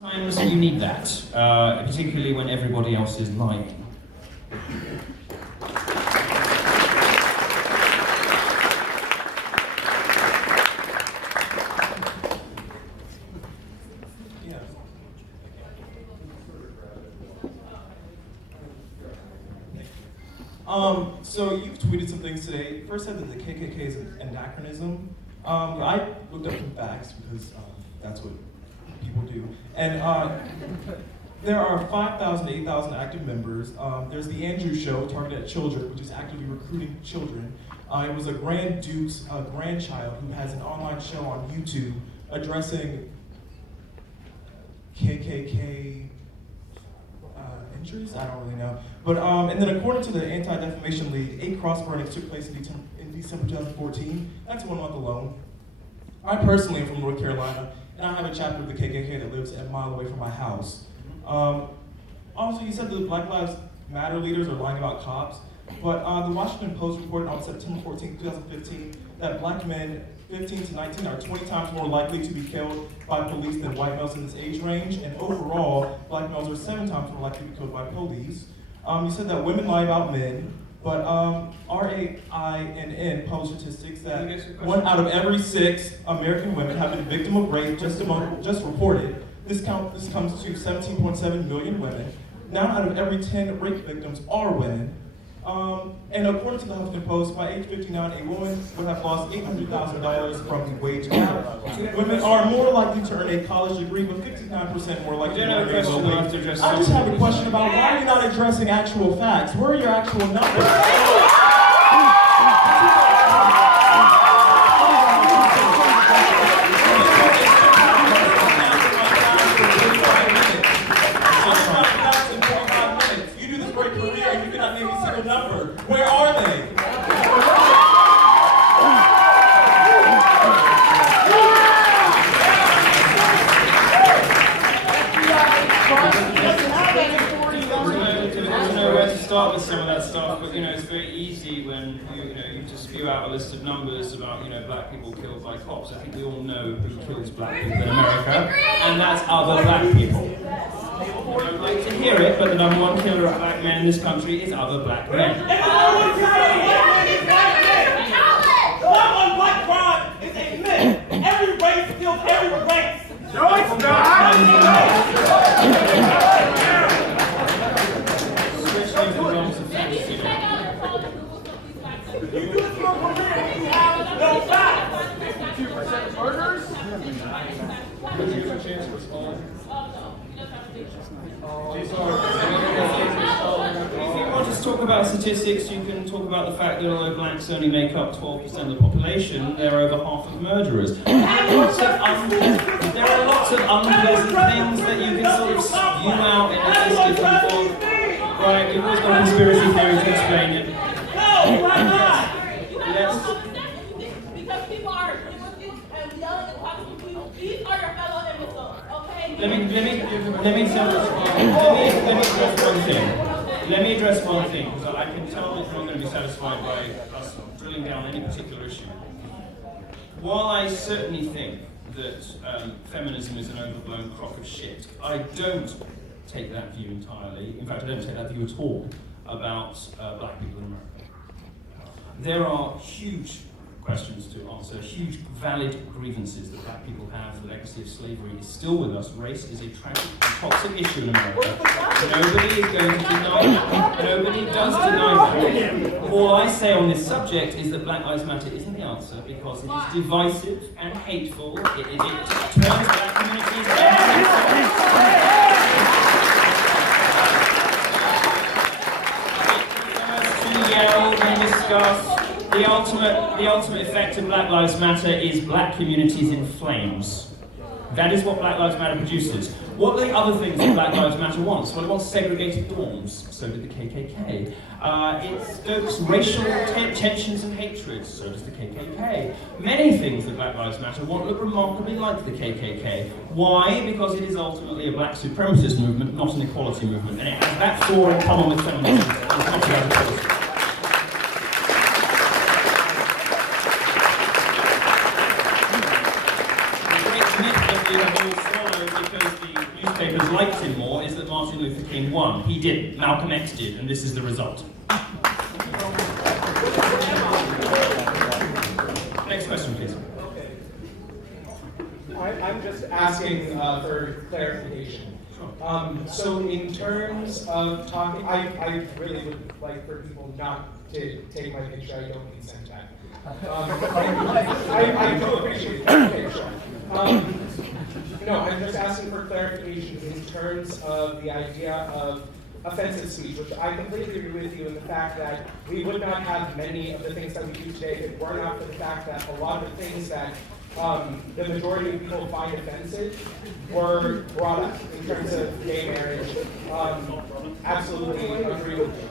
Sometimes you need that, particularly when everybody else is lying. So you've tweeted some things today. First said that the KKK is an anachronism. I looked up some facts because that's what people do. And there are 5,000 to 8,000 active members. There's the Andrew Show, targeted at children, which is actively recruiting children. It was a Grand Duke's grandchild who has an online show on YouTube addressing KKK injuries? I don't really know. But, and then according to the Anti-Defamation League, 8 cross burnings took place in December 2014. That's 1 month alone. I personally am from North Carolina, and I have a chapter of the KKK that lives a mile away from my house. Also, you said that the Black Lives Matter leaders are lying about cops, but the Washington Post reported on September 14, 2015, that black men 15 to 19 are 20 times more likely to be killed by police than white males in this age range, and overall, black males are 7 times more likely to be killed by police. You said that women lie about men, but RAINN published statistics that 1 out of every 6 American women have been a victim of rape just reported. This comes to 17.7 million women. Now out of every 10 rape victims are women. And according to the Huffington Post, by age 59, a woman would have lost $800,000 from the wage gap. Women are more likely to earn a college degree, but 59% more likely to earn a low wage. I just have a question about why are you not addressing actual facts? Where are your actual numbers? Where are they? I don't know where to start with some of that stuff, but it's very easy when you just spew out a list of numbers about black people killed by cops. I think we all know who kills black people in America, and that's other black people. I don't like to hear it, but the number 1 killer of black men in this country is other black men. One white crime is a myth. Every race kills every race. No, it's not. Especially the wrongs of fantasy. You do this for a career and you have no facts. 2% murders? If you want to talk about statistics, you can talk about the fact that although blacks only make up 12% of the population, there are over half of murderers. There are lots of unpleasant things that you can sort of spew out in a different form. Right, you've always got a conspiracy theory to explain it. No, why not? Yes. Because people are imbeciles and yelling and talking to you. These are your fellow imbeciles, okay? Let me address one thing, because I can tell that you're not going to be satisfied by us drilling down any particular issue. While I certainly think that feminism is an overblown crock of shit, I don't take that view entirely. In fact, I don't take that view at all about black people in America. There are huge questions to answer, huge valid grievances that black people have. The legacy of slavery is still with us. Race is a tragic and toxic issue in America. Nobody is going to deny that. Nobody does deny that. All I say on this subject is that Black Lives Matter isn't the answer because it is divisive and hateful. It turns black communities into yell and discuss. The ultimate effect of Black Lives Matter is black communities in flames. That is what Black Lives Matter produces. What are the other things that Black Lives Matter wants? Well, it wants segregated dorms, so did the KKK. It stokes racial tensions and hatred, so does the KKK. Many things that Black Lives Matter want look remarkably like the KKK. Why? Because it is ultimately a black supremacist movement, not an equality movement. And it has that flaw in common with feminism. It's not about equality. myth that we have all swallowed because the newspaper newspapers liked him more is that Martin Luther King won. He didn't. Malcolm X did, and this is the result. Next question, please. Okay. I'm just asking for clarification. So in terms of talking, I really would like for people not to take my picture. I don't consent that. I do appreciate it. Okay, sure. No, I'm just asking for clarification in terms of the idea of offensive speech, which I completely agree with you in the fact that we would not have many of the things that we do today if it were not for the fact that a lot of the things that the majority of people find offensive were brought up in terms of gay marriage. Absolutely agree with you.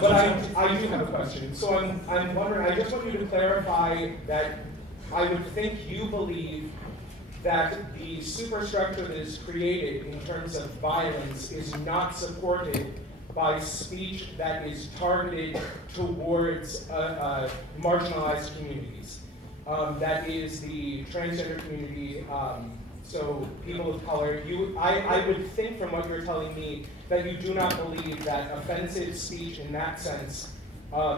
But I do have a question. So I'm wondering, I just want you to clarify that I would think you believe that the superstructure that is created in terms of violence is not supported by speech that is targeted towards marginalized communities. That is the transgender community, so people of color. I would think from what you're telling me that you do not believe that offensive speech in that sense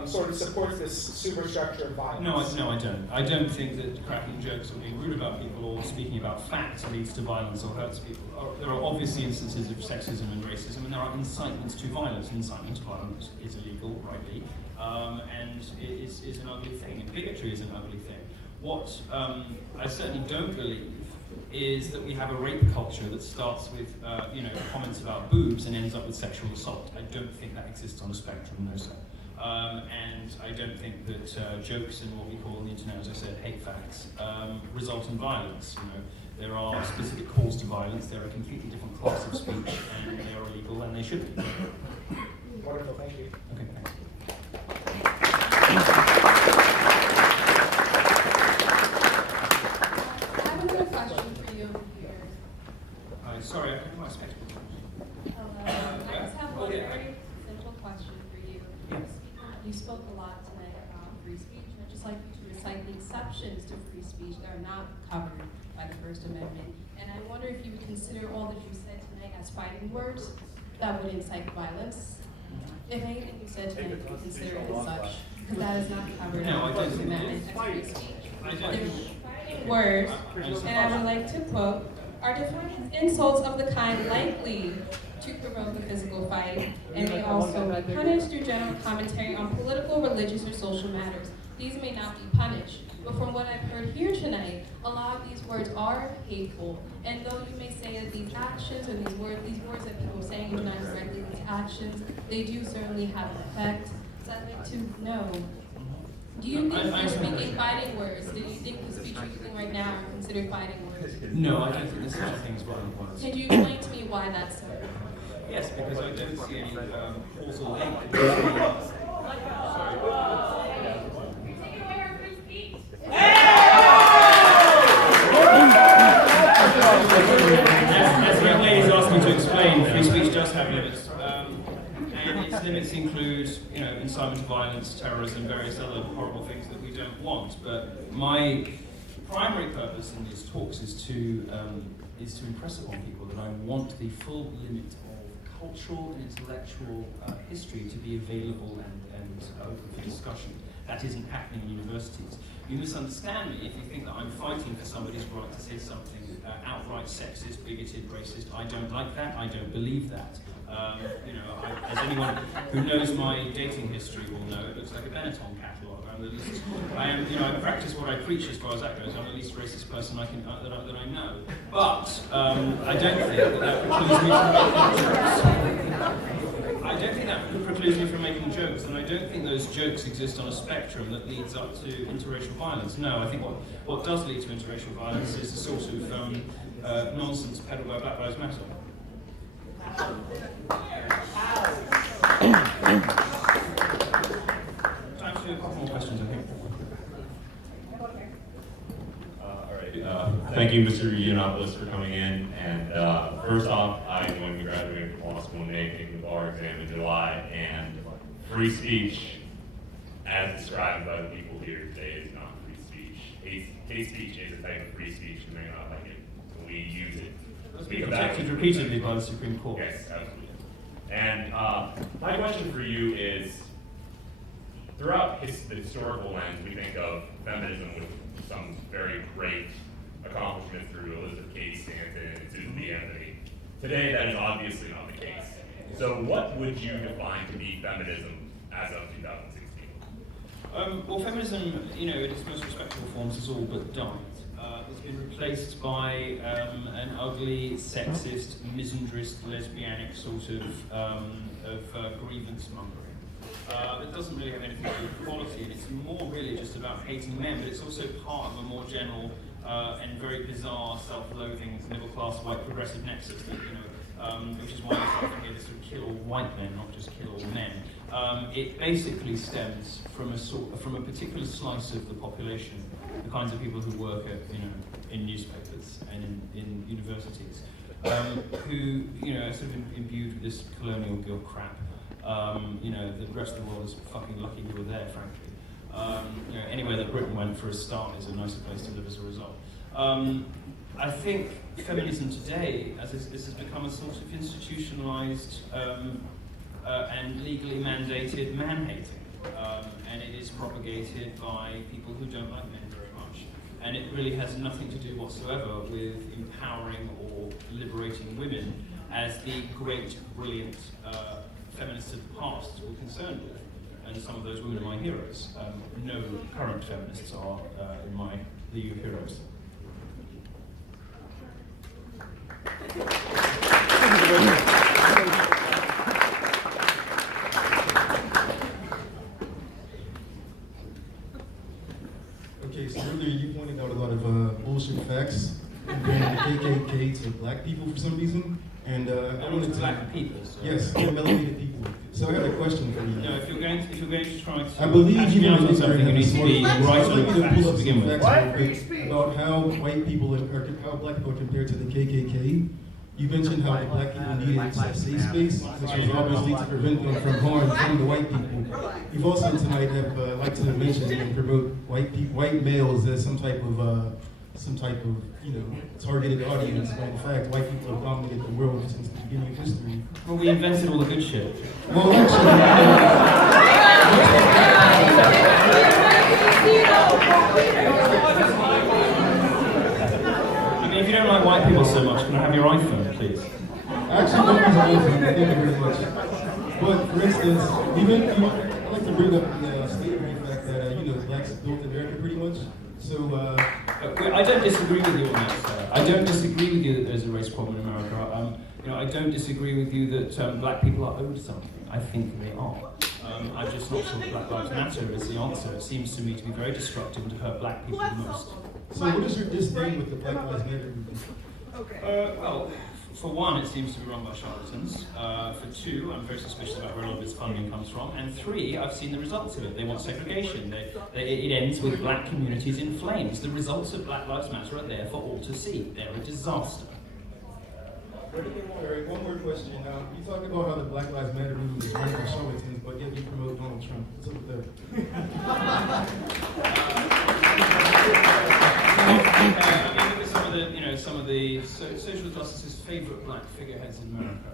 sort of supports this superstructure of violence. No, I don't. I don't think that cracking jokes or being rude about people or speaking about facts leads to violence or hurts people. There are obviously instances of sexism and racism, and there are incitements to violence. Incitement to violence is illegal, rightly, and it is an ugly thing. And bigotry is an ugly thing. What I certainly don't believe is that we have a rape culture that starts with comments about boobs and ends up with sexual assault. I don't think that exists on a spectrum, no sir. And I don't think that jokes and what we call on the internet, as I said, hate facts, result in violence. There are specific calls to violence. They're a completely different class of speech, and they are illegal, and they should be. Wonderful, thank you. Okay, thanks. I have another question for you. Sorry, I have my spectacles. Hello. I just have one very simple question for you. Yes. You spoke a lot tonight about free speech. I'd just like you to recite the exceptions to free speech that are not covered by the First Amendment. And I wonder if you would consider all that you said tonight as fighting words that would incite violence. If anything you said tonight, you would consider it as such, because that is not covered No, I by the don't First think it Amendment is. as free speech. I don't. Fighting words, and I would like to quote, are defined as insults of the kind likely to provoke a physical fight, and may also be punished through general commentary on political, religious, or social matters. These may not be punished, but from what I've heard here tonight, a lot of these words are hateful. And though you may say that these actions or these words that people are saying are not directly these actions, they do certainly have an effect. So I'd like to know, do you think you're speaking fighting words? Do you think the speech you're using right now are considered fighting words? No, I don't think there's such a thing as violent words. Can you explain to me why that's so? Yes, because I don't see any causal link. As the young lady's asked me to explain, free speech does have limits. And its limits include, incitement to violence, terrorism, various other horrible things that we don't want. But my primary purpose in these talks is to impress upon people that I want the full limit of cultural and intellectual history to be available and open for discussion. That isn't happening in universities. You misunderstand me if you think that I'm fighting for somebody's right to say something outright sexist, bigoted, racist. I don't like that. I don't believe that. As anyone who knows my dating history will know, it looks like a Benetton catalogue. I practice what I preach as far as that goes. I'm the least racist person that I know. But I don't think that precludes me from making jokes. I don't think that precludes me from making jokes, and I don't think those jokes exist on a spectrum that leads up to interracial violence. No, I think what does lead to interracial violence is the sort of nonsense peddled by Black Lives Matter. Time to do a couple more questions, I think. Thank you, Mr. Yiannopoulos, for coming in. And first off, I'm going to graduate from law school in May, taking the bar exam in July, and free speech, as described by the people here today, is not free speech. Hate speech is a type of free speech, and they're not like it. We use it. That's speak been of that. protected repeatedly by the Supreme Court. Yes, absolutely. And my question for you is, throughout the historical lens, we think of feminism with some very great accomplishments through Elizabeth Cady Stanton and Susan B. Anthony. Today, that is obviously not the case. So what would you define to be feminism as of 2016? Well, feminism, in its most respectable forms, has all but died. It's been replaced by an ugly, sexist, misandrist, lesbianic sort of grievance mongering. It doesn't really have anything to do with equality, and it's more really just about hating men, but it's also part of a more general and very bizarre self-loathing middle-class white progressive nexus that, which is why we often hear this sort of kill all white men, not just kill all men. It basically stems from a particular slice of the population, the kinds of people who work at, in newspapers and in universities, who, are sort of imbued with this colonial guilt crap. The rest of the world is fucking lucky we were there, frankly. Anywhere that Britain went for a start is a nicer place to live as a result. I think feminism today, this has become a sort of institutionalized and legally mandated man-hating. And it is propagated by people who don't like men very much. And it really has nothing to do whatsoever with empowering or liberating women, as the great, brilliant feminists of the past were concerned with. And some of those women are my heroes. No current feminists are in my league of heroes. Okay, so earlier you pointed out a lot of bullshit facts comparing the KKK to black people for some reason, and I wanted to black people. So. Yes, melanated people. So I got a question for you. No, if you're going to try to I believe you actually know answer something, you need to be right I'd on like the you to facts pull to up begin some with. facts real quick about how white people how black people are compared to the KKK. You mentioned how the black people needed a safe space, which was obviously to prevent them from harm from the white people. You've also tonight have liked to mention and promote white males as some type of targeted audience. When in fact, white people have dominated the world since the beginning of history. Well, we invented all the good shit. Well, actually, If you don't like white people so much, can I have your iPhone, please? actually, don't use an iPhone. Thank you very much. But for instance, I like to bring up the slavery fact that blacks built America pretty much. So I don't disagree with you on that, sir. I don't disagree with you that there's a race problem in America. I don't disagree with you that black people are owed something. I think they are. I'm just not sure Black Lives Matter is the answer. It seems to me to be very destructive and to hurt black people the most. So what is your disdain with the Black Lives Matter movement? Well, for one, it seems to be run by charlatans. For two, I'm very suspicious about where a lot of its funding comes from. And three, I've seen the results of it. They want segregation. It ends with black communities in flames. The results of Black Lives Matter are there for all to see. They're a disaster. One more question. You talk about how the Black Lives Matter movement is run by charlatans, but yet you promote Donald Trump. What's up with that? Look at some of the social justice's favourite black figureheads in America.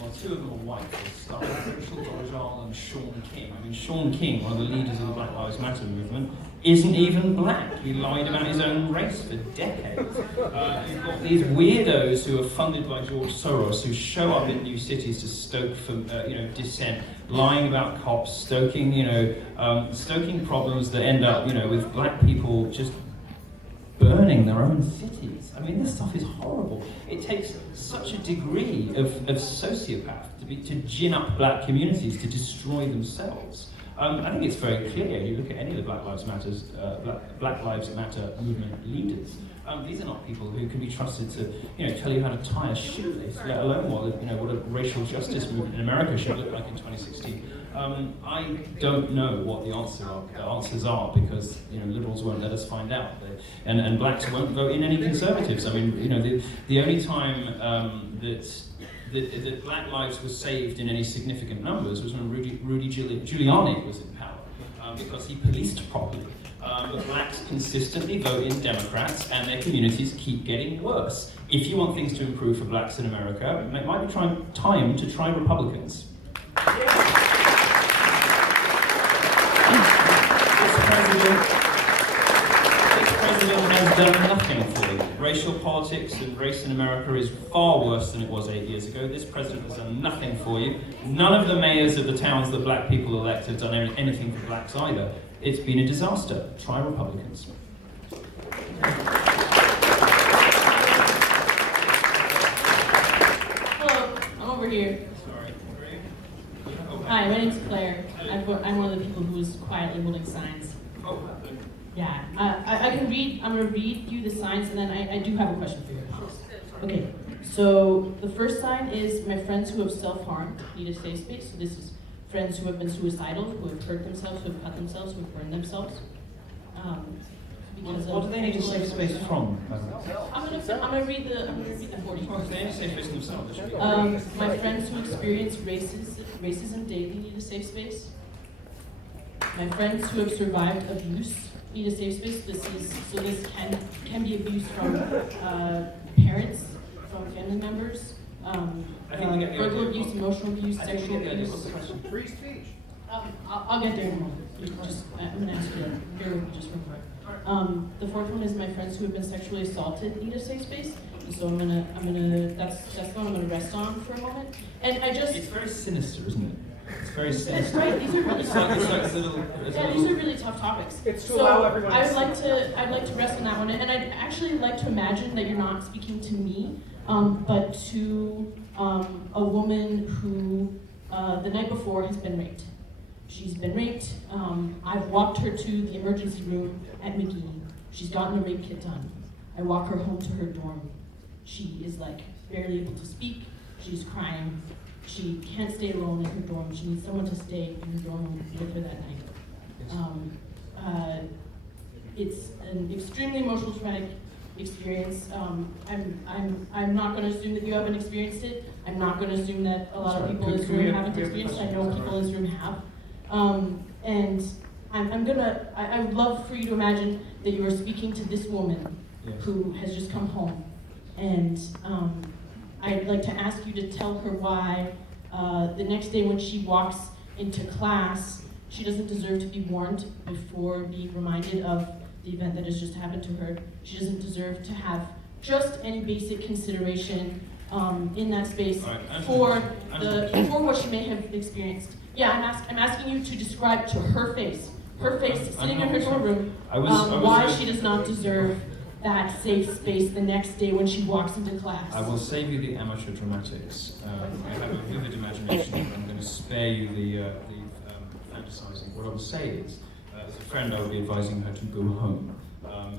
Well, two of them are white, for a start. Rachel Dolezal and Sean King. I mean, Sean King, one of the leaders of the Black Lives Matter movement, isn't even black. He lied about his own race for decades. You've got these weirdos who are funded by George Soros who show up in new cities to stoke dissent, lying about cops, stoking problems that end up, with black people just burning their own cities. I mean, this stuff is horrible. It takes such a degree of sociopath to gin up black communities to destroy themselves. I think it's very clear. You look at any of the Black Lives Matter movement leaders. These are not people who can be trusted to, tell you how to tie a shoelace, let alone what a racial justice movement in America should look like in 2016. I don't know what the answers are because liberals won't let us find out, and blacks won't vote in any conservatives. I mean, the only time that black lives were saved in any significant numbers was when Rudy Giuliani was in power, because he policed properly. But blacks consistently vote in Democrats, and their communities keep getting worse if you want things to improve for blacks in America, it might be time to try Republicans. This president has done nothing for you. Racial politics and race in America is far worse than it was 8 years ago. This president has done nothing for you. None of the mayors of the towns that black people elect have done anything for blacks either. It's been a disaster. Try Republicans. Hello, I'm over here. Sorry. Hi, my name's Claire. I'm one of the people who is quietly holding signs. Oh. Yeah, I can read. I'm gonna read you the signs, and then I do have a question for you. Okay, so the first sign is my friends who have self-harmed need a safe space. So this is friends who have been suicidal, who have hurt themselves, who have cut themselves, who have burned themselves. What do they need a safe space from? I'm gonna read the 40. Well, if they need a safe space themselves, they should be. My friends who experience racism daily need a safe space. My friends who have survived abuse need a safe space. This can be abuse from parents, from family members, I think we get the verbal idea. abuse, emotional abuse, I think we sexual get the idea. abuse. What's the question? Free speech. I'll get there in a moment. I'm gonna ask you that. Bear with me just real quick. The fourth one is my friends who have been sexually assaulted need a safe space. And so that's the one I'm gonna rest on for a moment. And It's very sinister, isn't it? It's very that's sinister. right. These are really It's like a little. these are really tough topics. It's to so allow everyone to I'd speak. like to rest on that one, and I'd actually like to imagine that you're not speaking to me, but to a woman who the night before has been raped. She's been raped. I've walked her to the emergency room at McGee. She's gotten a rape kit done. I walk her home to her dorm. She is like barely able to speak. She's crying. She can't stay alone in her dorm. She needs someone to stay in her dorm with her that night. It's an extremely emotional, traumatic experience. I'm not going to assume that you haven't experienced it. I'm not going to assume that a lot of people in this room haven't experienced it. I know people in this room have. And I would love for you to imagine that you are speaking to this woman who has just come home. And I'd like to ask you to tell her why the next day when she walks into class, she doesn't deserve to be warned before being reminded of the event that has just happened to her. She doesn't deserve to have just any basic consideration in that space for what she may have experienced. Yeah, I'm asking you to describe to her face sitting in her dorm room, why she does not deserve that safe space the next day when she walks into class. I will save you the amateur dramatics. I have a vivid imagination, but I'm going to spare you the fantasizing. What I will say is, as a friend, I would be advising her to go home.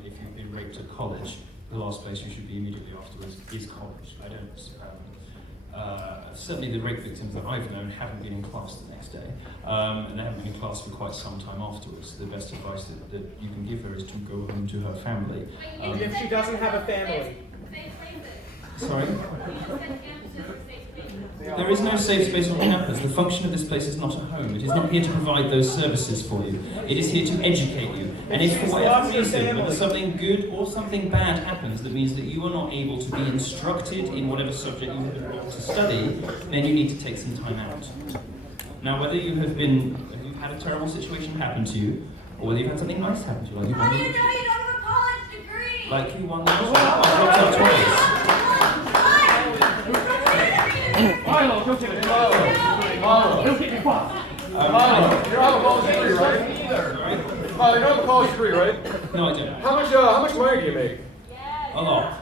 If you've been raped at college, the last place you should be immediately afterwards is college. I don't. Certainly, the rape victims that I've known haven't been in class the next day, and they haven't been in class for quite some time afterwards. The best advice that you can give her is to go home to her family. If she doesn't have a family. Sorry? There is no safe space on campus. The function of this place is not a home. It is not here to provide those services for you. It is here to educate you. And if for whatever reason, whether something good or something bad happens that means that you are not able to be instructed in whatever subject you have been brought to study, then you need to take some time out. Now, whether you've had a terrible situation happen to you, or whether you've had something nice happen to you, like How do you know you don't have a college degree? like you won the lottery twice. Milo, go get it. Milo, go get it. Milo, you don't have a college degree, right? Milo, you don't have a college degree, right? No, I don't. How much money do you make? A lot.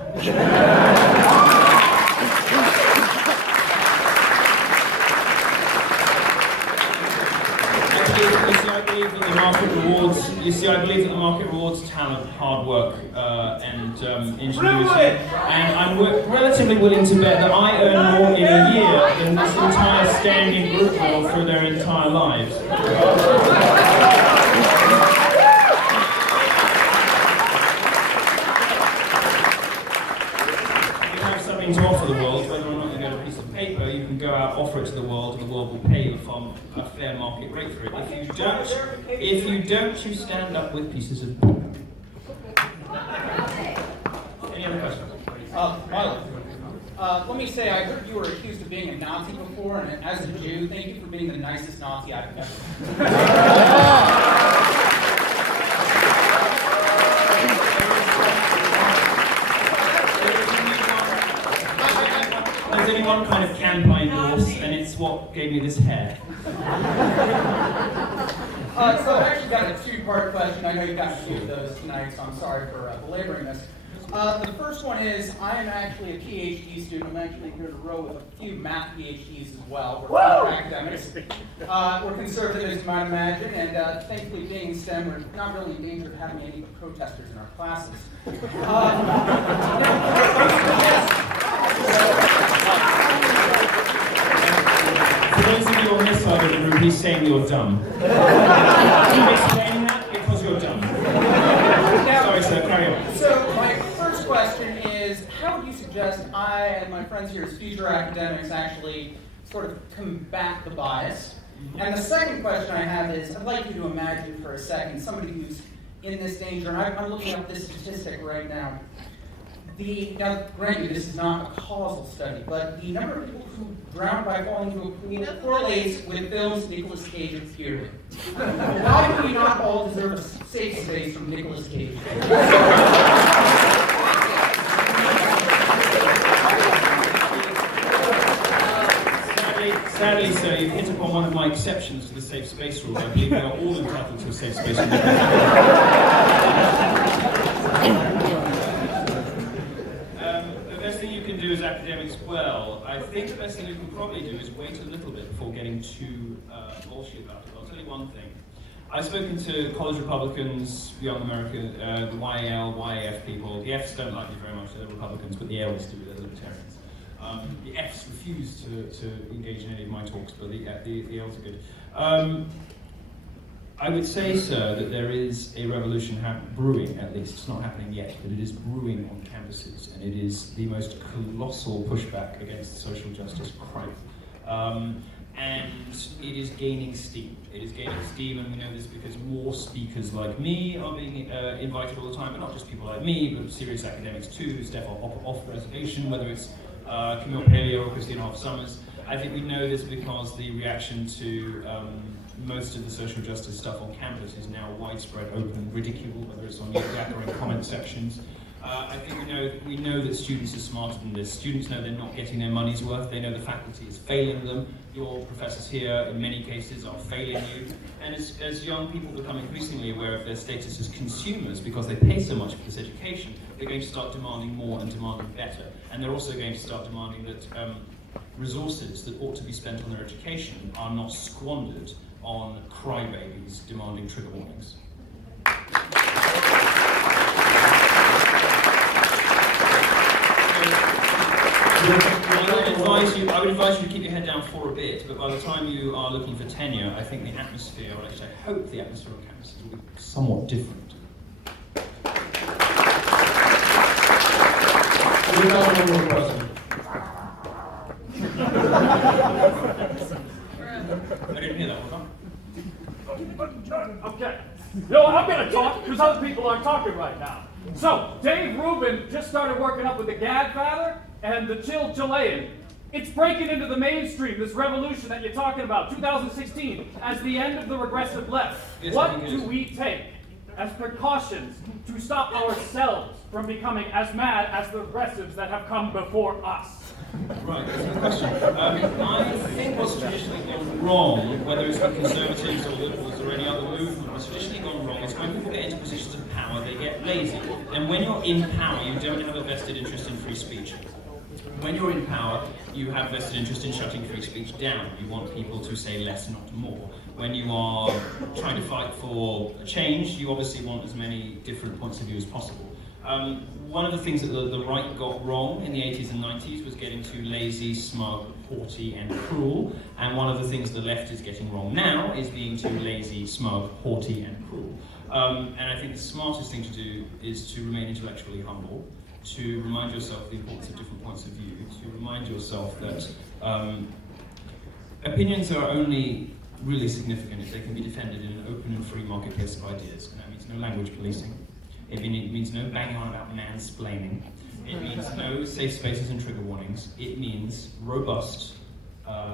I believe that the market rewards talent, hard work, and ingenuity. And I'm relatively willing to bet that I earn more in a year than this entire standing group will through their entire lives. You have something to offer the world, whether or not you get a piece of paper, you can go out, offer it to the world, and the world will pay you from a fair market rate for it. If you don't, you stand up with pieces of paper. Any other questions? Milo, Let me say, I heard you were accused of being a Nazi before, and as a Jew, thank you for being the nicest Nazi I've ever met. There's only one kind of camp I endorse, and it's what gave me this hair. So I've actually got a two-part question. I know you've got a few of those tonight, so I'm sorry for belaboring this. The first one is, I am actually a PhD student. I'm actually here to row with a few math PhDs as well. We're academics. We're conservative, as you might imagine, and thankfully being in STEM, we're not really in danger of having any protesters in our classes. For those of you on this side of the room, he's saying you're dumb. I'm explaining that because you're dumb. Sorry, sir, carry on. So my first question is, how would you suggest I and my friends here as future academics actually sort of combat the bias? And the second question I have is, I'd like you to imagine for a second somebody who's in this danger, and I'm looking up this statistic right now. Now, granted, this is not a causal study, but the number of people who drown by falling into a pool correlates with films Nicolas Cage appeared in. Why do we not all deserve a safe space from Nicolas Cage? Sadly, sir, you've hit upon one of my exceptions to the safe space rule. I believe we are all entitled to a safe space. As academics, well, I think the best thing you can probably do is wait a little bit before getting too bullshit about it. I'll tell you one thing. I've spoken to college Republicans, Young America, the YAL, YAF people. The Fs don't like me very much, they're Republicans, but the Ls do, they're Libertarians. The Fs refuse to engage in any of my talks, but the Ls are good. I would say, sir, that there is a revolution brewing, at least. It's not happening yet, but it is brewing on campuses, and it is the most colossal pushback against social justice crime. And it is gaining steam. It is gaining steam, and we know this because more speakers like me are being invited all the time, but not just people like me, but serious academics too, who step off the reservation, whether it's Camille Paleo or Christina Hoff Summers. I think we know this because the reaction to most of the social justice stuff on campus is now widespread, open ridicule, whether it's on Yahoo or in comment sections. I think we know that students are smarter than this. Students know they're not getting their money's worth. They know the faculty is failing them. Your professors here, in many cases, are failing you. And as young people become increasingly aware of their status as consumers, because they pay so much for this education, they're going to start demanding more and demanding better. And they're also going to start demanding that resources that ought to be spent on their education are not squandered on crybabies demanding trigger warnings. I would advise you to keep your head down for a bit, but by the time you are looking for tenure, I think the atmosphere, or actually I hope the atmosphere on campuses will be somewhat different. We got one more question. I didn't hear that one. Okay. No, I'm going to talk because other people aren't talking right now. So, Dave Rubin just started working up with the Gadfather and the Chilean. It's breaking into the mainstream, this revolution that you're talking about, 2016, as the end of the regressive left. Yes, what do we take as precautions to stop ourselves from becoming as mad as the progressives that have come before us? Right, that's a good question. I think what's traditionally gone wrong, whether it's the Conservatives or Liberals or any other movement, what's traditionally gone wrong is when people get into positions of power, they get lazy. And when you're in power, you don't have a vested interest in free speech. When you're in power, you have vested interest in shutting free speech down. You want people to say less, not more. When you are trying to fight for change, you obviously want as many different points of view as possible. One of the things that the right got wrong in the 80s and 90s was getting too lazy, smug, haughty, and cruel. And one of the things the left is getting wrong now is being too lazy, smug, haughty, and cruel. And I think the smartest thing to do is to remain intellectually humble, to remind yourself of the importance of different points of view, to remind yourself that opinions are only really significant if they can be defended in an open and free marketplace of ideas. And that means no language policing. It means no banging on about mansplaining. It means no safe spaces and trigger warnings. It means robust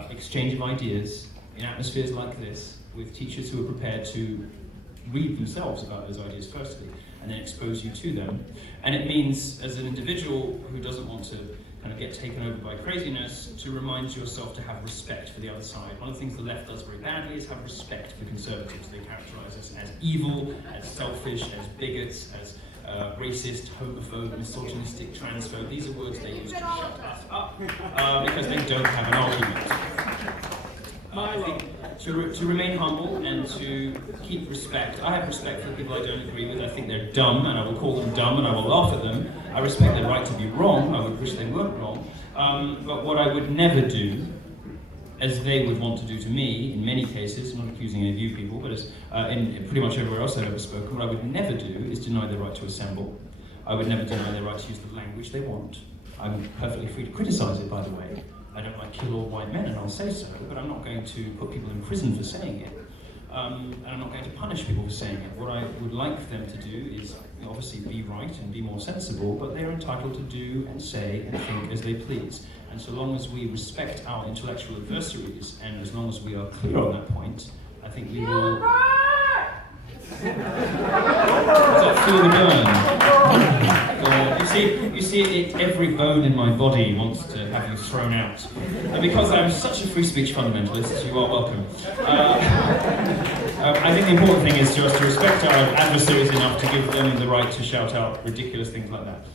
exchange of ideas in atmospheres like this with teachers who are prepared to read themselves about those ideas firstly and then expose you to them. And it means, as an individual who doesn't want to kind of get taken over by craziness, to remind yourself to have respect for the other side. One of the things the left does very badly is have respect for conservatives. They characterize us as evil, as selfish, as bigots, as racist, homophobe, misogynistic, transphobe. These are words they use to shut us up because they don't have an argument. I think to remain humble and to keep respect. I have respect for people I don't agree with. I think they're dumb, and I will call them dumb, and I will laugh at them. I respect their right to be wrong. I would wish they weren't wrong. But what I would never do, as they would want to do to me, in many cases, I'm not accusing any of you people, but as in pretty much everywhere else I've ever spoken, what I would never do is deny their right to assemble. I would never deny their right to use the language they want. I'm perfectly free to criticize it, by the way. I don't like kill all white men, and I'll say so, but I'm not going to put people in prison for saying it. And I'm not going to punish people for saying it. What I would like them to do is obviously be right and be more sensible, but they're entitled to do and say and think as they please. And so long as we respect our intellectual adversaries, and as long as we are clear on that point, I think we will... Does that feel the burn? You see, every bone in my body wants to have you thrown out. And because I'm such a free speech fundamentalist, you are welcome. I think the important thing is just to respect our adversaries enough to give them the right to shout out ridiculous things like that.